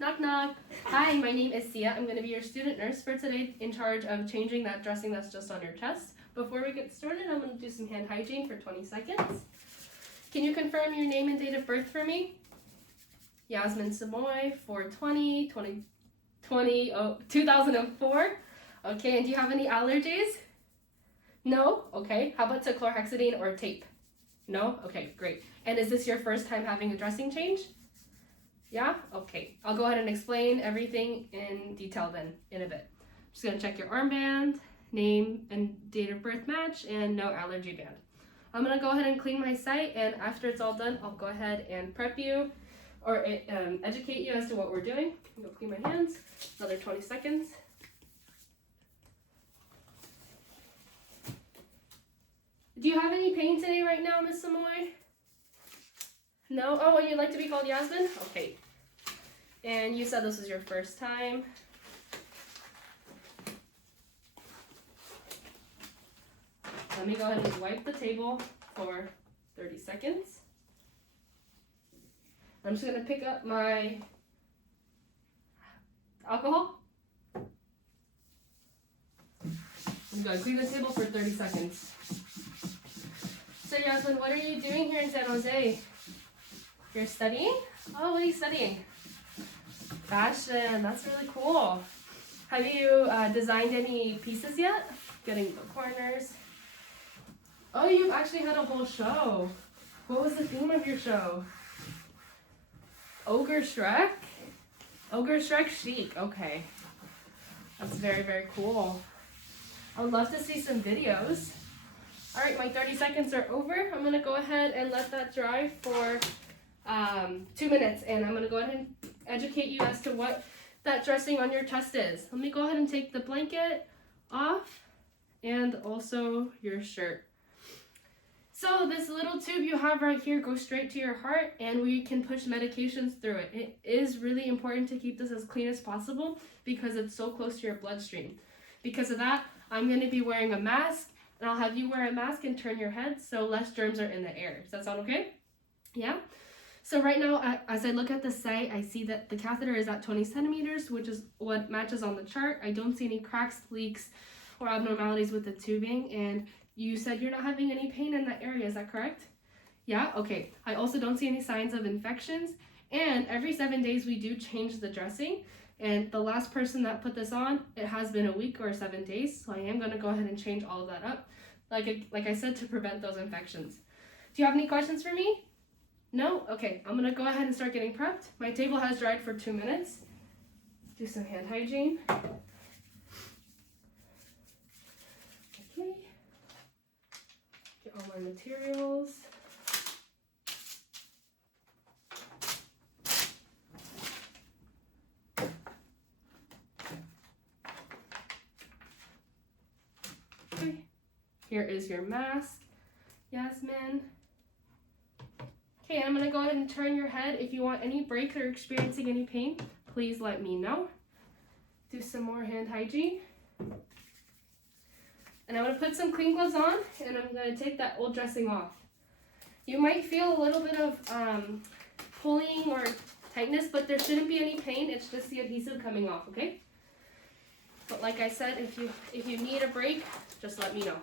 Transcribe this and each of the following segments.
Knock knock. Hi, my name is Sia. I'm going to be your student nurse for today, in charge of changing that dressing that's just on your chest. Before we get started, I'm going to do some hand hygiene for 20 seconds. Can you confirm your name and date of birth for me? Yasmin Samoy, 2004. Okay, and do you have any allergies? No? Okay. How about to chlorhexidine or tape? No? Okay, great. And is this your first time having a dressing change? Yeah? Okay. I'll go ahead and explain everything in detail then in a bit. Just gonna check your armband, name and date of birth match, and no allergy band. I'm gonna go ahead and clean my site, and after it's all done, I'll go ahead and prep you or educate you as to what we're doing. I'm gonna clean my hands, another 20 seconds. Do you have any pain today right now, Miss Samoy? No? Oh, and you'd like to be called Yasmin? Okay. And you said this was your first time. Let me go ahead and wipe the table for 30 seconds. I'm just gonna pick up my alcohol. I'm gonna clean the table for 30 seconds. So Yasmin, what are you doing here in San Jose? You're studying? Oh, what are you studying? Fashion, that's really cool. Have you designed any pieces yet? Getting the corners. Oh, you've actually had a whole show. What was the theme of your show? Ogre Shrek? Ogre Shrek chic, okay. That's very, very cool. I would love to see some videos. All right, my 30 seconds are over. I'm gonna go ahead and let that dry for 2 minutes, and I'm gonna go ahead and educate you as to what that dressing on your chest is. Let me go ahead and take the blanket off and also your shirt. So this little tube you have right here goes straight to your heart, and we can push medications through it. It is really important to keep this as clean as possible because it's so close to your bloodstream. Because of that, I'm going to be wearing a mask, and I'll have you wear a mask and turn your head so less germs are in the air. Does that sound okay? Yeah? So right now, as I look at the site, I see that the catheter is at 20 centimeters, which is what matches on the chart. I don't see any cracks, leaks, or abnormalities with the tubing, and you said you're not having any pain in that area, is that correct? Yeah? Okay. I also don't see any signs of infections, and every 7 days we do change the dressing, and the last person that put this on, it has been a week or 7 days, so I am going to go ahead and change all of that up, like I said, to prevent those infections. Do you have any questions for me? No? Okay, I'm gonna go ahead and start getting prepped. My table has dried for 2 minutes. Do some hand hygiene. Okay. Get all my materials. Okay. Here is your mask, Yasmin. Okay, I'm gonna go ahead and turn your head. If you want any break or experiencing any pain, please let me know. Do some more hand hygiene. And I'm gonna put some clean gloves on, and I'm gonna take that old dressing off. You might feel a little bit of pulling or tightness, but there shouldn't be any pain. It's just the adhesive coming off, okay? But like I said, if you need a break, just let me know.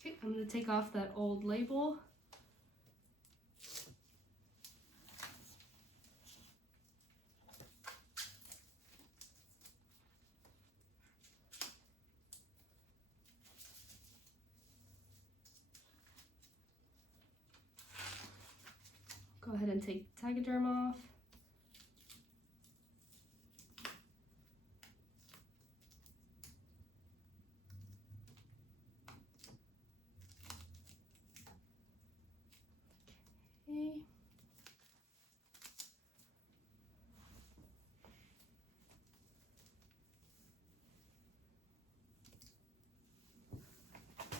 Okay, I'm going to take off that old label. Go ahead and take Tegaderm off. Okay.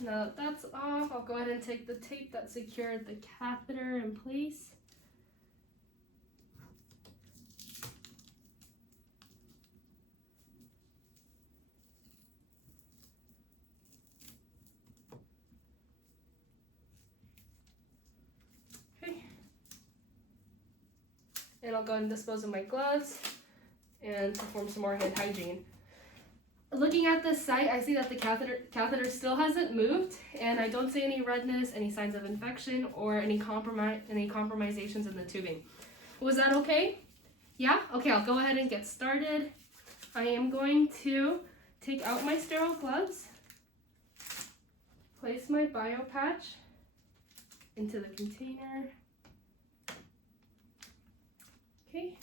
Now that that's off, I'll go ahead and take the tape that secured the catheter in place. and I'll go ahead and dispose of my gloves and perform some more hand hygiene. Looking at this site, I see that the catheter still hasn't moved, and I don't see any redness, any signs of infection, or any compromisations in the tubing. Was that okay? Yeah? Okay, I'll go ahead and get started. I am going to take out my sterile gloves, place my bio patch into the container. Okay.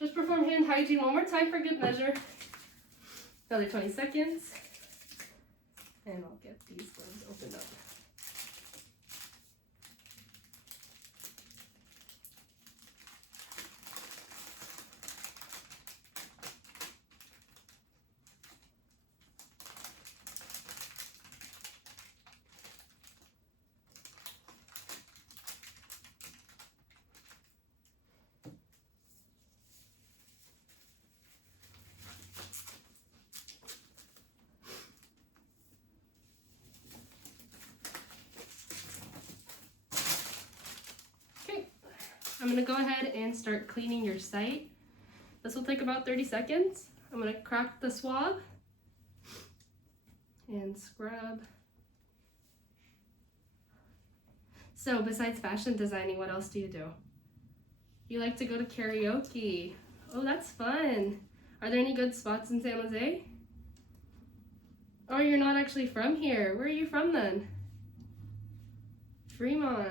Just perform hand hygiene one more time for good measure. Another 20 seconds. And I'll get these gloves opened up. I'm going to go ahead and start cleaning your site. This will take about 30 seconds. I'm going to crack the swab and scrub. So besides fashion designing, what else do you do? You like to go to karaoke. Oh, that's fun. Are there any good spots in San Jose? Oh, you're not actually from here. Where are you from then? Fremont.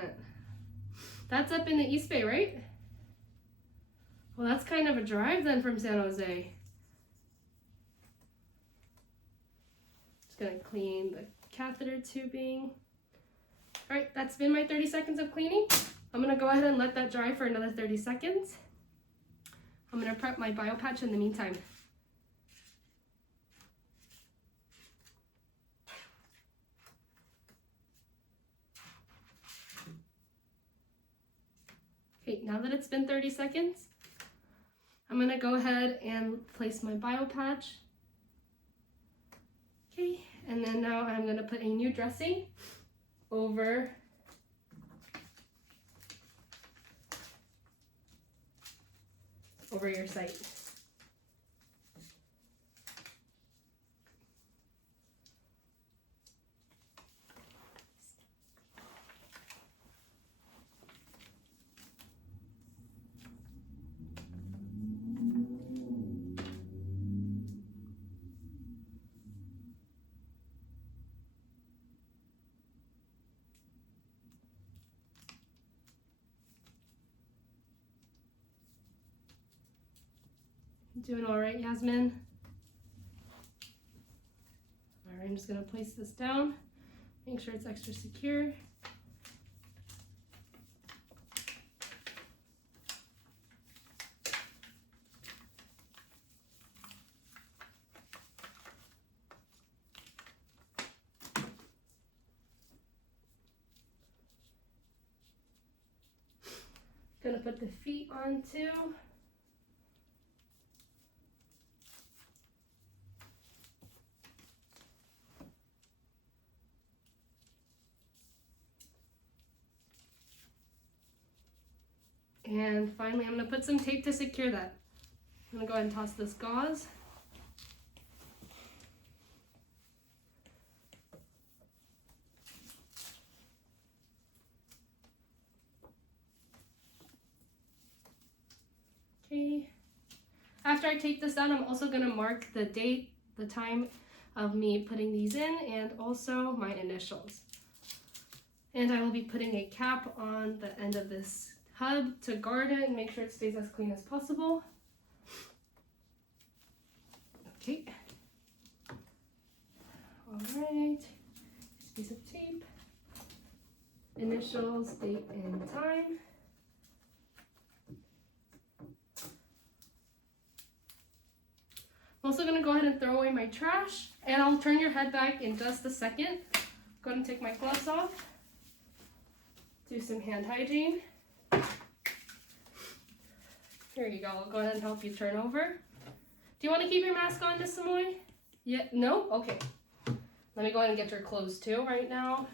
That's up in the East Bay, right? Well, that's kind of a drive then from San Jose. Just gonna clean the catheter tubing. All right, that's been my 30 seconds of cleaning. I'm gonna go ahead and let that dry for another 30 seconds. I'm gonna prep my bio patch in the meantime. Okay, now that it's been 30 seconds, I'm gonna go ahead and place my bio patch. Okay, and then now I'm gonna put a new dressing over your site. Doing all right, Yasmin? All right, I'm just gonna place this down, make sure it's extra secure. Gonna put the feet on too. And finally, I'm gonna put some tape to secure that. I'm gonna go ahead and toss this gauze. Okay. After I take this out, I'm also gonna mark the date, the time of me putting these in, and also my initials. And I will be putting a cap on the end of this hub to guard it and make sure it stays as clean as possible. Okay. All right. This piece of tape. Initials, date, and time. I'm also gonna go ahead and throw away my trash, and I'll turn your head back in just a second. Go ahead and take my gloves off. Do some hand hygiene. Here you go. I'll go ahead and help you turn over. Do you want to keep your mask on, Miss Samoy? Yeah, no? Okay. Let me go ahead and get your clothes too right now.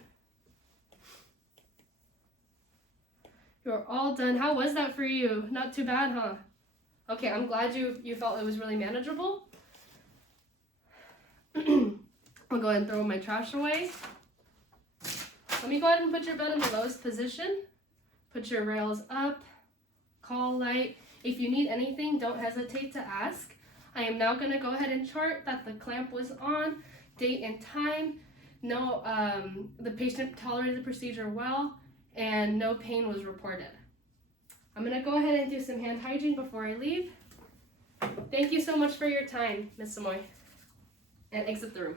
You're all done. How was that for you? Not too bad, huh? Okay, I'm glad you felt it was really manageable. I'll go ahead and throw my trash away. Let me go ahead and put your bed in the lowest position. Put your rails up. Call light. If you need anything, don't hesitate to ask. I am now going to go ahead and chart that the clamp was on, date and time. No, the patient tolerated the procedure well, and no pain was reported. I'm going to go ahead and do some hand hygiene before I leave. Thank you so much for your time, Ms. Samoy. And exit the room.